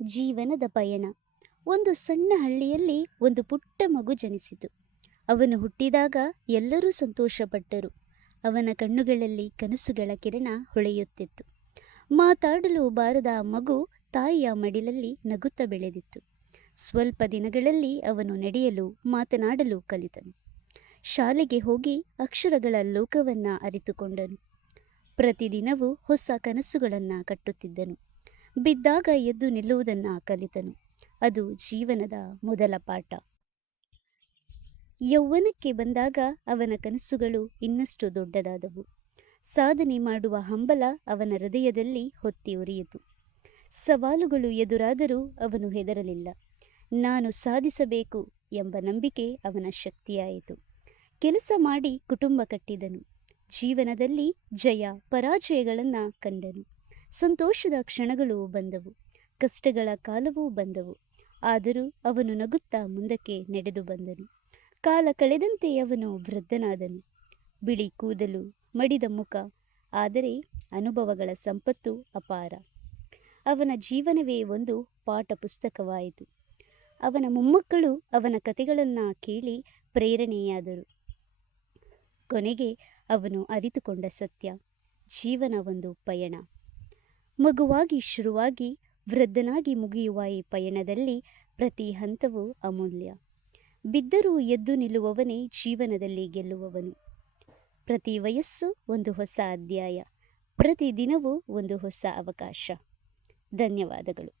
ಜೀವನದ ಪಯಣ. ಒಂದು ಸಣ್ಣ ಹಳ್ಳಿಯಲ್ಲಿ ಒಂದು ಪುಟ್ಟ ಮಗು ಜನಿಸಿತು. ಅವನು ಹುಟ್ಟಿದಾಗ ಎಲ್ಲರೂ ಸಂತೋಷಪಟ್ಟರು. ಅವನ ಕಣ್ಣುಗಳಲ್ಲಿ ಕನಸುಗಳ ಕಿರಣ ಹೊಳೆಯುತ್ತಿತ್ತು. ಮಾತಾಡಲು ಬಾರದ ಆ ಮಗು ತಾಯಿಯ ಮಡಿಲಲ್ಲಿ ನಗುತ್ತಾ ಬೆಳೆದಿತ್ತು. ಸ್ವಲ್ಪ ದಿನಗಳಲ್ಲಿ ಅವನು ನಡೆಯಲು ಮಾತನಾಡಲು ಕಲಿತನು. ಶಾಲೆಗೆ ಹೋಗಿ ಅಕ್ಷರಗಳ ಲೋಕವನ್ನ ಅರಿತುಕೊಂಡನು. ಪ್ರತಿದಿನವೂ ಹೊಸ ಕನಸುಗಳನ್ನ ಕಟ್ಟುತ್ತಿದ್ದನು. ಬಿದ್ದಾಗ ಎದ್ದು ನಿಲ್ಲುವುದನ್ನು ಕಲಿತನು. ಅದು ಜೀವನದ ಮೊದಲ ಪಾಠ. ಯೌವನಕ್ಕೆ ಬಂದಾಗ ಅವನ ಕನಸುಗಳು ಇನ್ನಷ್ಟು ದೊಡ್ಡದಾದವು. ಸಾಧನೆ ಮಾಡುವ ಹಂಬಲ ಅವನ ಹೃದಯದಲ್ಲಿ ಹೊತ್ತಿ ಉರಿಯಿತು. ಸವಾಲುಗಳು ಎದುರಾದರೂ ಅವನು ಹೆದರಲಿಲ್ಲ. ನಾನು ಸಾಧಿಸಬೇಕು ಎಂಬ ನಂಬಿಕೆ ಅವನ ಶಕ್ತಿಯಾಯಿತು. ಕೆಲಸ ಮಾಡಿ ಕುಟುಂಬ ಕಟ್ಟಿದನು. ಜೀವನದಲ್ಲಿ ಜಯ ಪರಾಜಯಗಳನ್ನು ಕಂಡನು. ಸಂತೋಷದ ಕ್ಷಣಗಳು ಬಂದವು, ಕಷ್ಟಗಳ ಕಾಲವೂ ಬಂದವು. ಆದರೂ ಅವನು ನಗುತ್ತಾ ಮುಂದಕ್ಕೆ ನಡೆದು ಬಂದನು. ಕಾಲ ಕಳೆದಂತೆ ಅವನು ವೃದ್ಧನಾದನು. ಬಿಳಿ ಕೂದಲು, ಮಡಿದ ಮುಖ, ಆದರೆ ಅನುಭವಗಳ ಸಂಪತ್ತು ಅಪಾರ. ಅವನ ಜೀವನವೇ ಒಂದು ಪಾಠ ಪುಸ್ತಕವಾಯಿತು. ಅವನ ಮೊಮ್ಮಕ್ಕಳು ಅವನ ಕಥೆಗಳನ್ನು ಕೇಳಿ ಪ್ರೇರಣೆಯಾದರು. ಕೊನೆಗೆ ಅವನು ಅರಿತುಕೊಂಡ ಸತ್ಯ: ಜೀವನ ಒಂದು ಪಯಣ. ಮಗುವಾಗಿ ಶುರುವಾಗಿ ವೃದ್ಧನಾಗಿ ಮುಗಿಯುವ ಈ ಪಯಣದಲ್ಲಿ ಪ್ರತಿ ಹಂತವೂ ಅಮೂಲ್ಯ. ಬಿದ್ದರೂ ಎದ್ದು ನಿಲ್ಲುವವನೇ ಜೀವನದಲ್ಲಿ ಗೆಲ್ಲುವವನು. ಪ್ರತಿ ವಯಸ್ಸು ಒಂದು ಹೊಸ ಅಧ್ಯಾಯ, ಪ್ರತಿ ದಿನವೂ ಒಂದು ಹೊಸ ಅವಕಾಶ. ಧನ್ಯವಾದಗಳು.